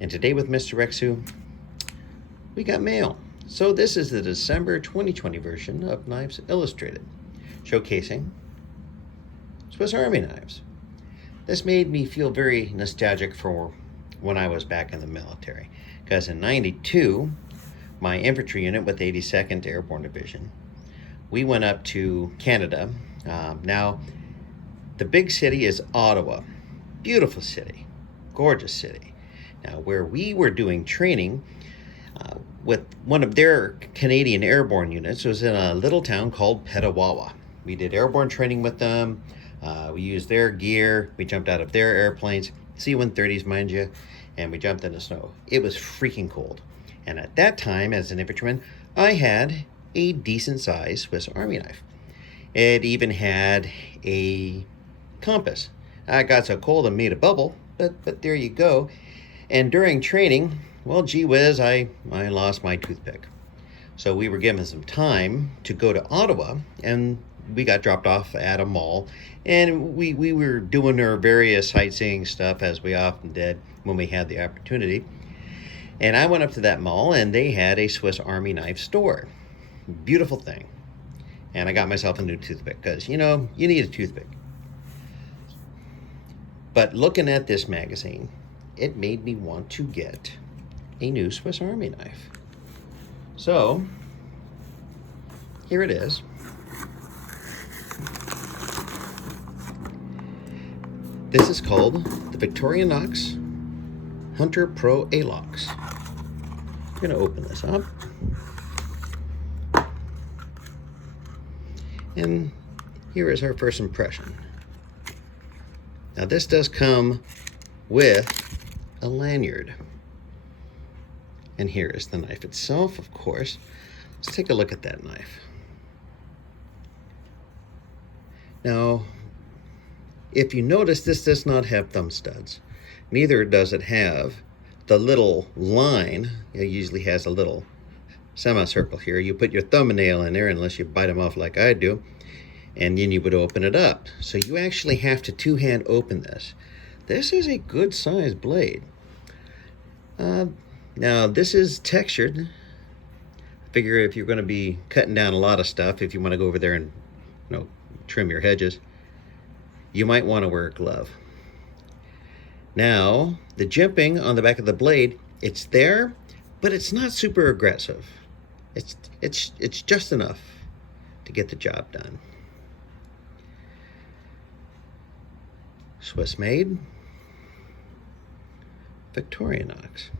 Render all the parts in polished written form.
And today with Mr. Rexu, we got mail. So this is the December 2020 version of Knives Illustrated, showcasing Swiss Army knives. This made me feel very nostalgic for when I was back in the military, because in '92, my infantry unit with the 82nd Airborne Division, we went up to Canada. Now, the big city is Ottawa. Beautiful city, gorgeous city. Now, where we were doing training with one of their Canadian airborne units was in a little town called Petawawa. We did airborne training with them. We used their gear. We jumped out of their airplanes, C-130s, mind you, and we jumped in the snow. It was freaking cold. And at that time, as an infantryman, I had a decent sized Swiss Army knife. It even had a compass. I got so cold and made a bubble, but there you go. And during training, well, gee whiz, I lost my toothpick. So we were given some time to go to Ottawa, and we got dropped off at a mall, and we were doing our various sightseeing stuff, as we often did when we had the opportunity. And I went up to that mall, and they had a Swiss Army knife store. Beautiful thing. And I got myself a new toothpick, because, you know, you need a toothpick. But looking at this magazine, it made me want to get a new Swiss Army knife. So, here it is. This is called the Victorinox Hunter Pro Alox. I'm going to open this up. And here is our first impression. Now, this does come with a lanyard. And here is the knife itself, of course. Let's take a look at that knife. Now, if you notice, this does not have thumb studs. Neither does it have the little line. It usually has a little semicircle here. You put your thumbnail in there, unless you bite them off like I do, and then you would open it up. So you actually have to two-hand open this. This is a good sized blade. Now, this is textured. I figure if you're going to be cutting down a lot of stuff, if you want to go over there and, you know, trim your hedges, you might want to wear a glove. Now, the jimping on the back of the blade, it's there, but it's not super aggressive. It's just enough to get the job done. Swiss made, Victorinox.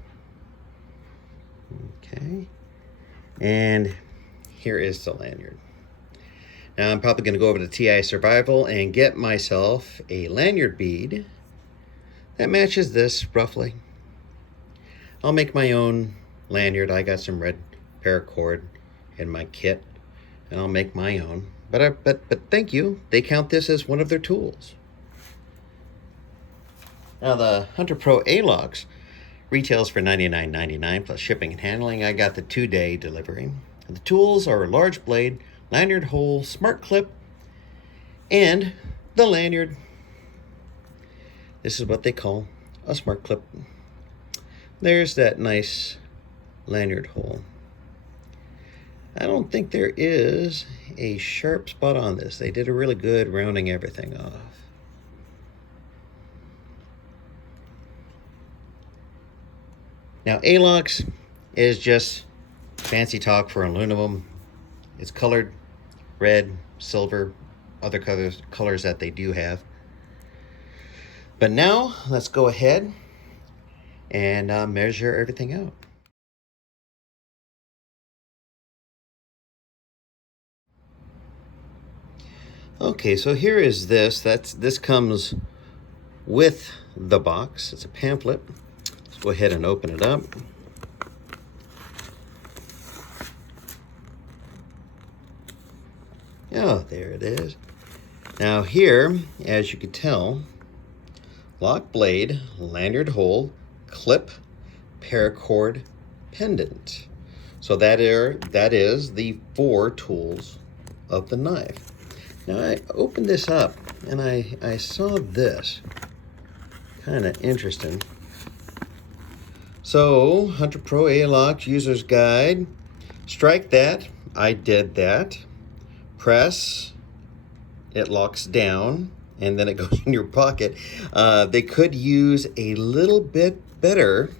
Okay, and here is the lanyard. Now I'm probably going to go over to TI Survival and get myself a lanyard bead that matches this roughly. I'll make my own lanyard. I got some red paracord in my kit, and I'll make my own. But thank you. They count this as one of their tools. Now the Hunter Pro Alox retails for $99.99 plus shipping and handling. I got the 2-day delivery. The tools are a large blade, lanyard hole, smart clip, and the lanyard. This is what they call a smart clip. There's that nice lanyard hole. I don't think there is a sharp spot on this. They did a really good rounding everything off. Now, Alox is just fancy talk for aluminum. It's colored red, silver, other colors that they do have. But now, let's go ahead and measure everything out. Okay, so here is this. This comes with the box. It's a pamphlet. Go ahead and open it up. Oh, there it is. Now here, as you can tell, lock blade, lanyard hole, clip, paracord, pendant. So that is the 4 tools of the knife. Now I opened this up and I saw this kind of interesting. So, Hunter Pro Alox User's Guide. Strike that. I did that. Press. It locks down, and then it goes in your pocket. They could use a little bit better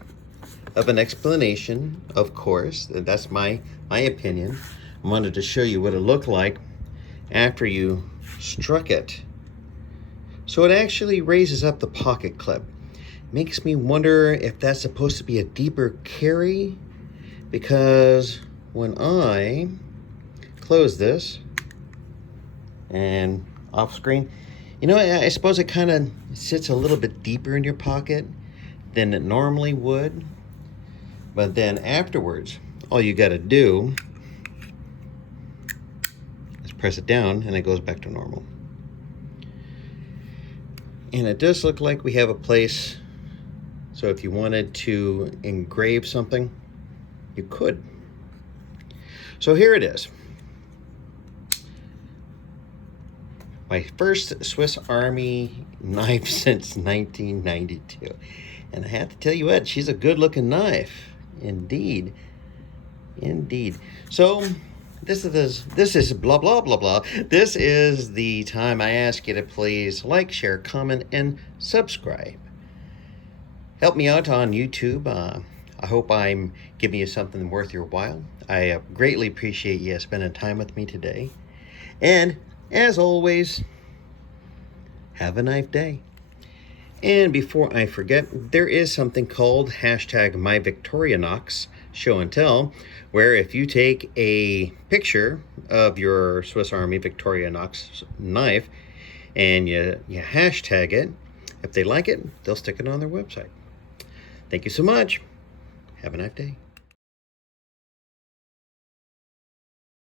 of an explanation, of course. That's my opinion. I wanted to show you what it looked like after you struck it. So it actually raises up the pocket clip. Makes me wonder if that's supposed to be a deeper carry, because when I close this and off screen, you know, I suppose it kind of sits a little bit deeper in your pocket than it normally would. But then afterwards, all you got to do is press it down and it goes back to normal. And it does look like we have a place, so if you wanted to engrave something, you could. So here it is. My first Swiss Army knife since 1992. And I have to tell you what, she's a good looking knife. Indeed. Indeed. So this is blah blah blah blah. This is the time I ask you to please like, share, comment, and subscribe. Help me out on YouTube. I hope I'm giving you something worth your while. I greatly appreciate you spending time with me today. And as always, have a nice day. And before I forget, there is something called #MyVictorinox show and tell, where if you take a picture of your Swiss Army Victorinox knife and you hashtag it, if they like it, they'll stick it on their website. Thank you so much. Have a nice day.